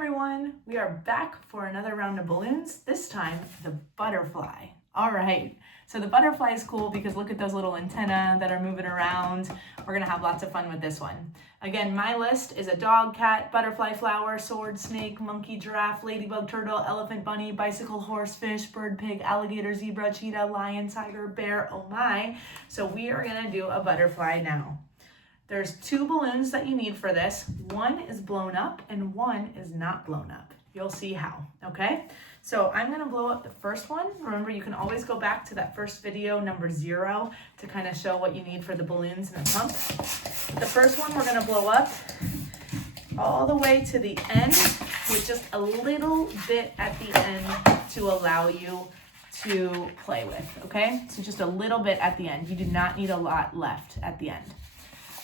everyone, we are back for another round of balloons, this time the butterfly. All right, so the butterfly is cool because look at those little antennae that are moving around. We're gonna have lots of fun with this one. Again, my list is a dog, cat, butterfly, flower, sword, snake, monkey, giraffe, ladybug, turtle, elephant, bunny, bicycle, horse, fish, bird, pig, alligator, zebra, cheetah, lion, tiger, bear, oh my. So we are gonna do a butterfly now. There's two balloons that you need for this. One is blown up and one is not blown up. You'll see how, okay? So I'm gonna blow up the first one. Remember, you can always go back to that first video, number 0, to kind of show what you need for the balloons and the pump. The first one we're gonna blow up all the way to the end with just a little bit at the end to allow you to play with, okay? So just a little bit at the end. You do not need a lot left at the end.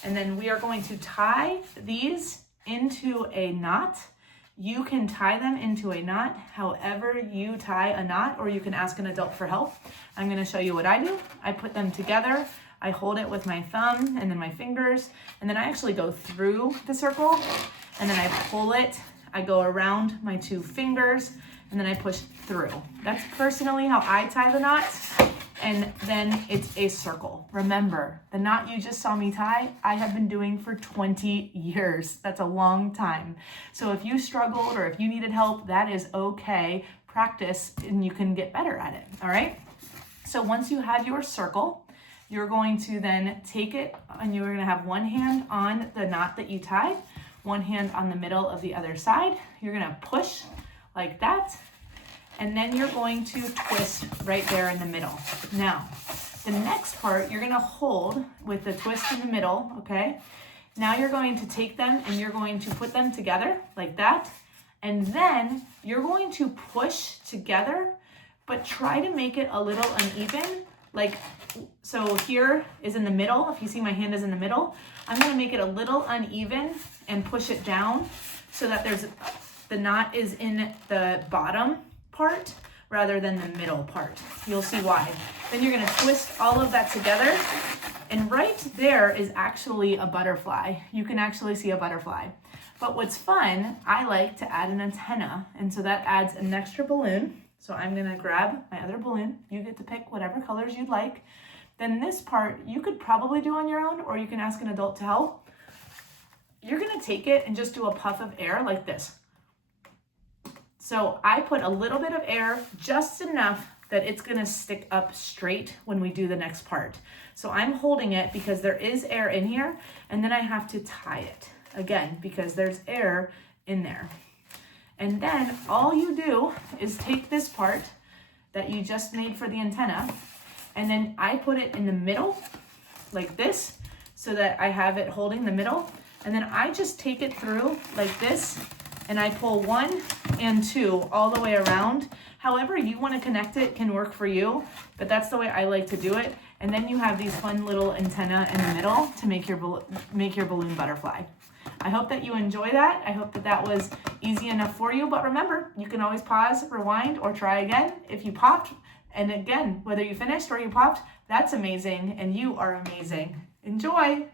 And then we are going to tie these into a knot. You can tie them into a knot however you tie a knot, or you can ask an adult for help. I'm gonna show you what I do. I put them together. I hold it with my thumb and then my fingers, and then I actually go through the circle, and then I pull it. I go around my 2 fingers, and then I push through. That's personally how I tie the knots. And then it's a circle. Remember, the knot you just saw me tie, I have been doing for 20 years. That's a long time. So if you struggled or if you needed help, that is okay. Practice and you can get better at it, all right? So once you have your circle, you're going to then take it and you're gonna have one hand on the knot that you tied, one hand on the middle of the other side. You're gonna push like that. And then you're going to twist right there in the middle. Now, the next part you're gonna hold with the twist in the middle, okay? Now you're going to take them and you're going to put them together like that. And then you're going to push together, but try to make it a little uneven. Like, so here is in the middle. If you see my hand is in the middle, I'm gonna make it a little uneven and push it down so that the knot is in the bottom part rather than the middle part. You'll see why. Then you're gonna twist all of that together, and right there is actually a butterfly. You can actually see a butterfly. But what's fun, I like to add an antenna, and so that adds an extra balloon. So I'm gonna grab my other balloon. You get to pick whatever colors you'd like. Then this part you could probably do on your own, or you can ask an adult to help. You're gonna take it and just do a puff of air like this. So I put a little bit of air, just enough that it's gonna stick up straight when we do the next part. So I'm holding it because there is air in here, and then I have to tie it again because there's air in there. And then all you do is take this part that you just made for the antenna, and then I put it in the middle like this so that I have it holding the middle. And then I just take it through like this, and I pull 1 and 2 all the way around. However you want to connect it can work for you, but that's the way I like to do it. And then you have these fun little antenna in the middle to make your balloon butterfly. I hope that you enjoy that. I hope that that was easy enough for you, but remember, you can always pause, rewind, or try again if you popped. And again, whether you finished or you popped, that's amazing, and you are amazing. Enjoy.